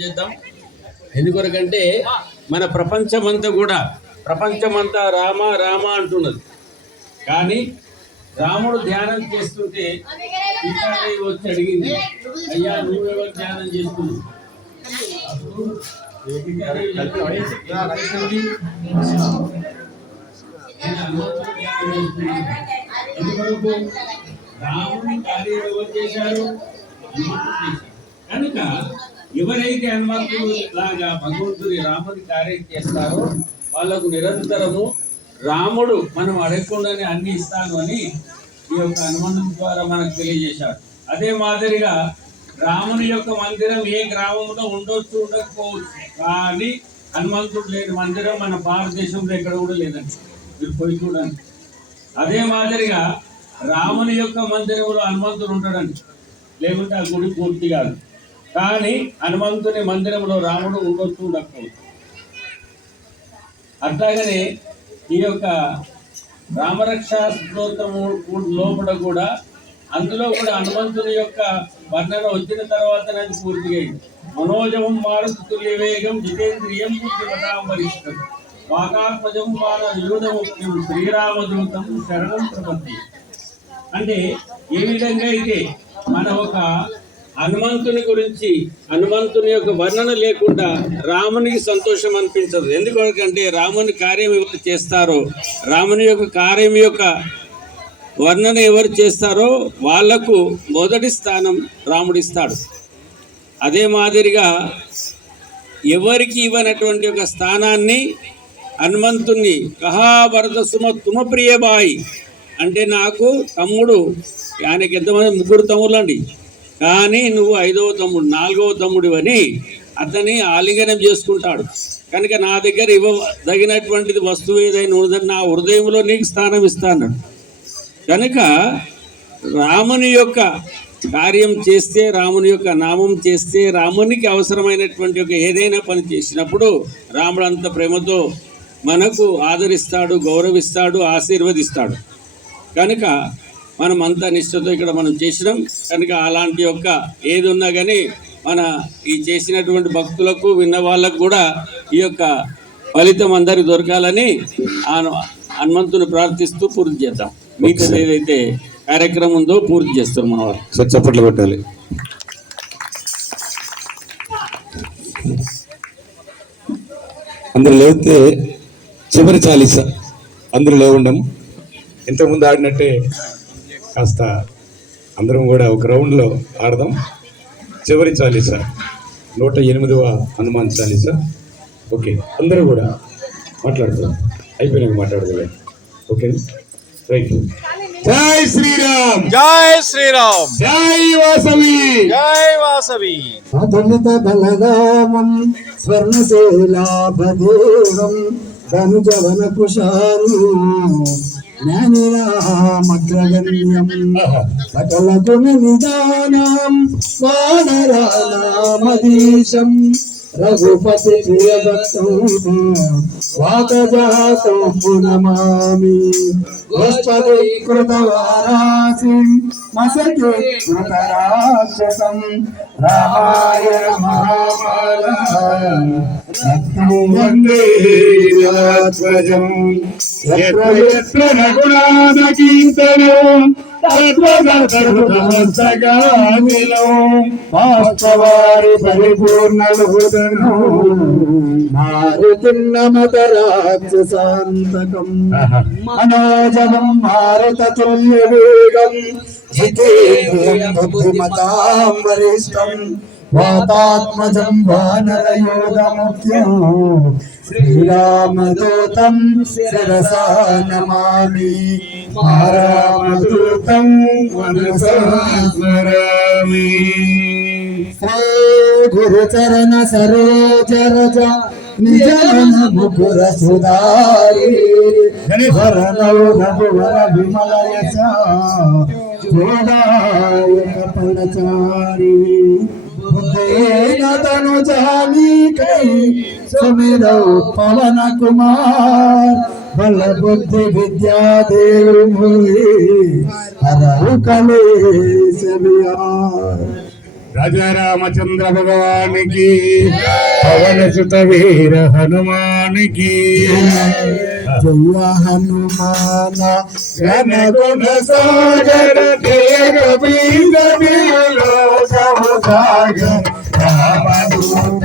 చేద్దాం. ఎందుకొరకంటే మన ప్రపంచమంతా కూడా ప్రపంచమంతా రామ రామ అంటున్నది. కానీ రాముడు ధ్యానం చేస్తుంటే సీతాదేవి వచ్చి అడిగింది అయ్యా నువ్వెవరు ధ్యానం చేస్తున్నావు రాముని కార్యం ఎవరు చేశారు. కనుక ఎవరైతే హనుమంతుడు లాగా భగవంతుని రాముని కార్యం చేస్తారో వాళ్ళకు నిరంతరము రాముడు మనం అడగకుండానే అన్ని ఇస్తాను అని ఈ యొక్క హనుమంతుడి ద్వారా మనకు తెలియజేశాడు అదే మాదిరిగా రాముని యొక్క మందిరం ఏ గ్రామంలో ఉండొచ్చు ఉండకపోవచ్చు కానీ హనుమంతుడు లేని మందిరం మన భారతదేశంలో ఎక్కడ కూడా లేదండి. మీరు పోయి చూడండి. అదే మాదిరిగా రాముని యొక్క మందిరంలో హనుమంతుడు ఉంటాడండి. లేకుంటే ఆ గుడి పూర్తి కాదు. కానీ హనుమంతుని మందిరంలో రాముడు ఉండొచ్చు ఉండకపోవచ్చు. అట్లాగనే ఈ యొక్క రామరక్ష స్తోత్రము లోపల కూడా అందులో కూడా హనుమంతుని యొక్క వర్ణన వచ్చిన తర్వాత అది పూర్తిగా అయింది మనోజవం మారుతు తుల్య వేగం జితేంద్రియం బుద్ధిమతాంబరిష్టం వాకాత్మజం బాల యూధముఖ్యం శ్రీరామదూతం శరణం ప్రపత్తి అంటే ఏ విధంగా అయితే మన ఒక హనుమంతుని గురించి హనుమంతుని యొక్క వర్ణన లేకుండా రామునికి సంతోషం అనిపించదు. ఎందుకంటే రాముని కార్యం ఎవరు చేస్తారో రాముని యొక్క కార్యం యొక్క వర్ణన ఎవరు చేస్తారో వాళ్ళకు మొదటి స్థానం రాముడిస్తాడు అదే మాదిరిగా ఎవరికి ఇవ్వనటువంటి ఒక స్థానాన్ని హనుమంతుణ్ణి కహాభరత సుమ తుమ ప్రియబాయి అంటే నాకు తమ్ముడు ఆయనకి ఎంతమంది ముగ్గురు తమ్ముళ్ళండి? కానీ నువ్వు ఐదవ తమ్ముడు నాలుగవ తమ్ముడు అని అతని ఆలింగనం చేసుకుంటాడు. కనుక నా దగ్గర ఇవ్వదగినటువంటిది వస్తువు ఏదైనా ఉన్నదని నా హృదయంలో నీకు స్థానం ఇస్తాను. కనుక రాముని యొక్క కార్యం చేస్తే రాముని యొక్క నామం చేస్తే రామునికి అవసరమైనటువంటి ఒక ఏదైనా పని చేసినప్పుడు రాముడు అంత ప్రేమతో మనకు ఆదరిస్తాడు గౌరవిస్తాడు ఆశీర్వదిస్తాడు. కనుక మనం అంత నిష్ఠతో ఇక్కడ మనం చేసినాం. కనుక అలాంటి యొక్క ఏది ఉన్నా కానీ మన ఈ చేసినటువంటి భక్తులకు విన్న వాళ్ళకు కూడా ఈ యొక్క ఫలితం అందరికి దొరకాలని ఆ హనుమంతుని ప్రార్థిస్తూ పూర్తి చేద్దాం. మిగతా ఏదైతే కార్యక్రమం ఉందో పూర్తి చేస్తారు మన వాళ్ళు సార్ చప్పట్లు కొట్టాలి. అందరు లేస్తే చివరి చాలీస. అందరూ లేవుండం. ఇంతకుముందు ఆడినట్టే కాస్త అందరం కూడా ఒక రౌండ్లో ఆడదాం. చివరి చాలీస నూట ఎనిమిదవ హనుమాన్ చాలీస ఓకే అందరూ కూడా మాట్లాడతాం అయిపోయినాక మాట్లాడదులే ఓకే రైట్. జై శ్రీరామ్. జై శ్రీరామ్. జై వాసవి. జై వాసవి. అతులిత బలరామం స్వర్ణశైలాభదేవం ధనుజవన కుశాలు జ్ఞానిరామగ్రగణ్యం సకల గుణ నిదానం వానరామదీశం రఘుపతి ప్రియభక్తం వాతజాతం పునమామి గోష్పదీకృతవారాసిం మసకే కృతరాక్షసం రామాయ మహామాల వందే ధ్వజం ఎత్ర ఎత్ర రఘునాథ కీర్తనం. వాస్తవారి పరిపూర్ణలు మారుతున్న మత రాక్షసాంతకం మనోజవం మారుత తుల్య వేగం జితేంద్రియం బుద్ధిమతాం వరిష్టం వాతాత్మజం వానరయోధముఖ్యం శ్రీరామదూతం శిరసా నమామి. రామదూతం మనసా స్మరామి. శ్రీ గురుచరణ సరోజ రజ నిజమన ముకుర సుధారి. వరనౌ రఘువర విమల యశ జోడాయక పడచారి బుద్ధేన తను జాని కై సుమిరౌ పవన కుమార్ బల బుద్ధి విద్యా దేవు హరవు విహార్ రాజారామచంద్ర భగవానికి పవన సుత వీర హనుమానికి జయ హనుమాన ఘన గుణ సాగర బీజ లోకము సాగర రామదూత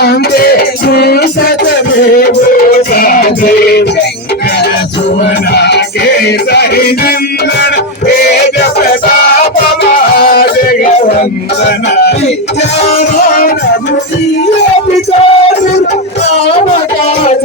కాంతే సతదేవో సాధే శంకర సువన కేసరి నందన వేద ప్రతాప మహాజగవందన సవారి రామచంద్రకే కాజ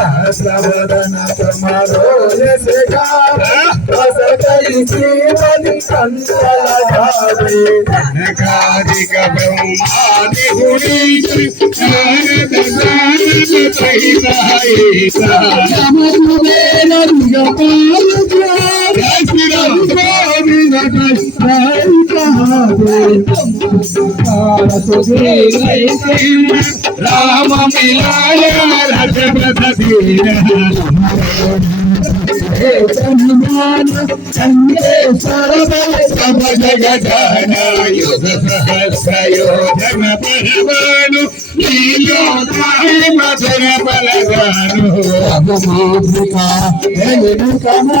సహస్రవదన సమరో బ్రహ్మాది రామ మిలాయ రజపతి చంద్రే సర్వ సభ జగజాన యుగ సహస్రయోధన పరమాణు మధుర పలగాను అభిమాత్రికా కమా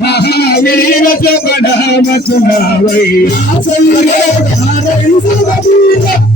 మహావీర జపనామ సునావై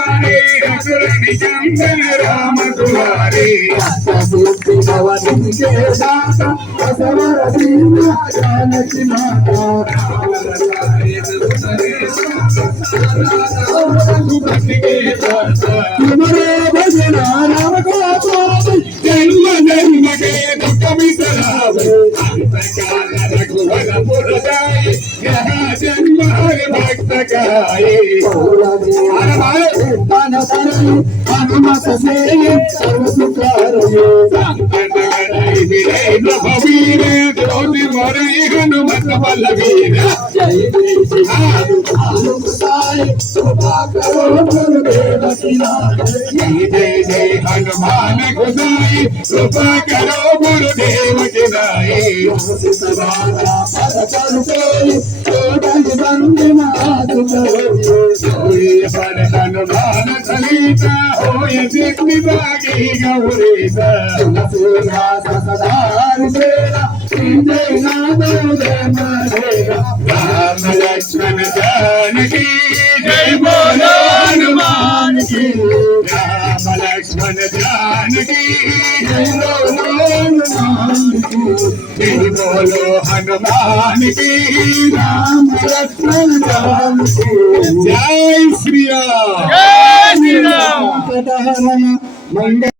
దువారే అసురని చంద్ర రామ దువారే. అష్టమూర్తి భవని చేదాత అసవర దీన జానకి మాత. కుమరే భజన రామ కోపారి జన్మ జన్మకే కుటమిసరావు అంతకా హనుమత పల్లవీర జయ జయ హనుమాన గుదాయి కృపా కరో గురుదేవ కిదాయి సదా नाथ गौरी बरदन भान सलीता होय विघ्न बागी गौरी सुना सदार सेना इंद्र नाद मरेगा राम लक्ष्मण जानकी जय बोलो हनुमान की राम लक्ष्मण जानकी जय बोलो हनुमान की బోలో హనుమానికి జై శ్రీరామ్. మంగళ